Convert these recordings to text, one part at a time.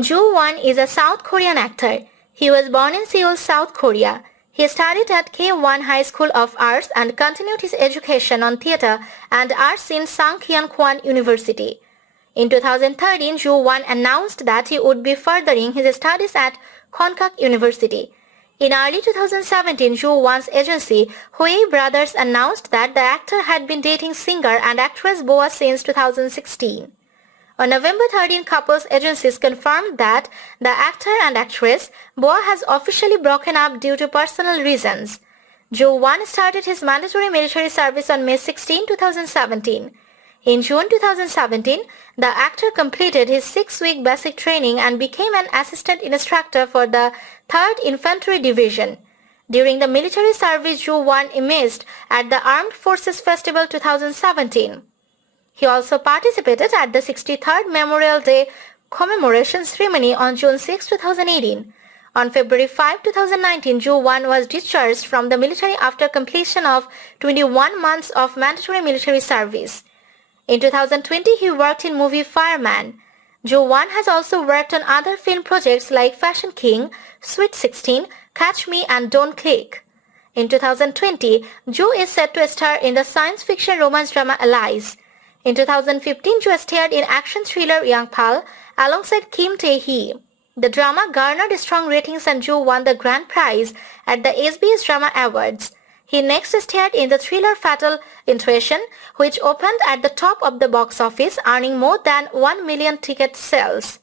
Joo Won is a South Korean actor. He was born in Seoul, South Korea. He studied at Kaywon High School of Arts and continued his education on theatre and arts in Sungkyunkwan University. In 2013, Joo Won announced that he would be furthering his studies at Konkuk University. In early 2017, Joo Won's agency, Huayi Brothers, announced that the actor had been dating singer and actress Boa since 2016. On November 13, couple's agencies confirmed that the actor and actress Boa has officially broken up due to personal reasons. Joo Won started his mandatory military service on May 16, 2017. In June 2017, the actor completed his 6-week basic training and became an assistant instructor for the 3rd Infantry Division. During the military service, Joo Won immersed at the Armed Forces Festival 2017. He also participated at the 63rd Memorial Day commemoration ceremony on June 6, 2018. On February 5, 2019, Joo Won was discharged from the military after completion of 21 months of mandatory military service. In 2020, he worked in movie Fireman. Joo Won has also worked on other film projects like Fashion King, Sweet 16, Catch Me and Don't Click. In 2020, Joo is set to star in the science fiction romance drama Allies. In 2015, Joo starred in action thriller Young Pal alongside Kim Tae-hee. The drama garnered strong ratings and Joo won the grand prize at the SBS Drama Awards. He next starred in the thriller Fatal Intuition, which opened at the top of the box office, earning more than 1 million ticket sales.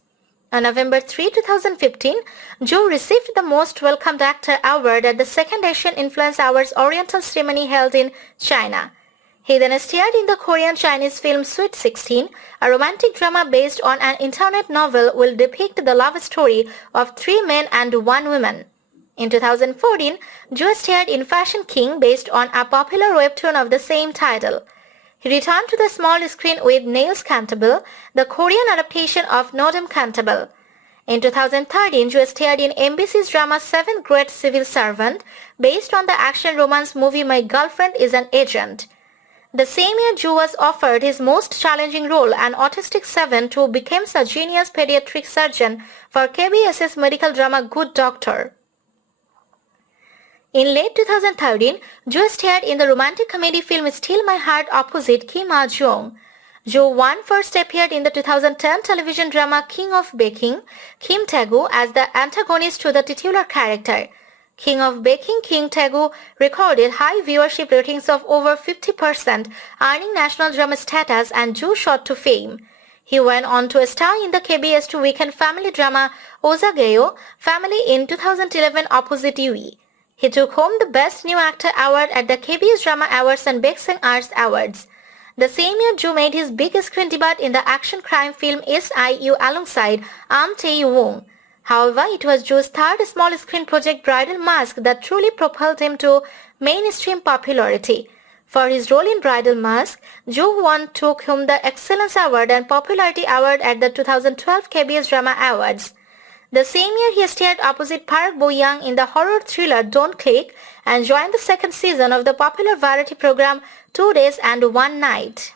On November 3, 2015, Joo received the Most Welcomed Actor award at the 2nd Asian Influence Awards Oriental ceremony held in China. He then starred in the Korean-Chinese film Sweet 16, a romantic drama based on an internet novel will depict the love story of 3 men and 1 woman. In 2014, Joo starred in Fashion King based on a popular webtoon of the same title. He returned to the small screen with Nails Cantabile, the Korean adaptation of Nodam Cantabile. In 2013, Joo starred in MBC's drama 7th Great Civil Servant based on the action romance movie My Girlfriend is an Agent. The same year, Joo was offered his most challenging role, an autistic 7, who becomes a genius pediatric surgeon for KBS's medical drama Good Doctor. In late 2013, Joo starred in the romantic comedy film Steal My Heart opposite Kim Ah-jung. Joo Won first appeared in the 2010 television drama King of Baking, Kim Tae-gu as the antagonist to the titular character. King of Baking Kim Tae-gu recorded high viewership ratings of over 50%, earning national drama status and Joo shot to fame. He went on to star in the KBS 2 weekend family drama Ozageo Family in 2011 opposite Yui. He took home the Best New Actor award at the KBS Drama Awards and Baeksang Arts Awards. The same year, Joo made his big screen debut in the action crime film SIU alongside Tae-won. However, it was Joo's 3rd small screen project Bridal Mask that truly propelled him to mainstream popularity. For his role in Bridal Mask, Joo Won took home the Excellence Award and Popularity Award at the 2012 KBS Drama Awards. The same year, he starred opposite Park Bo-young in the horror thriller Don't Click and joined the 2nd season of the popular variety program 2 Days and 1 Night.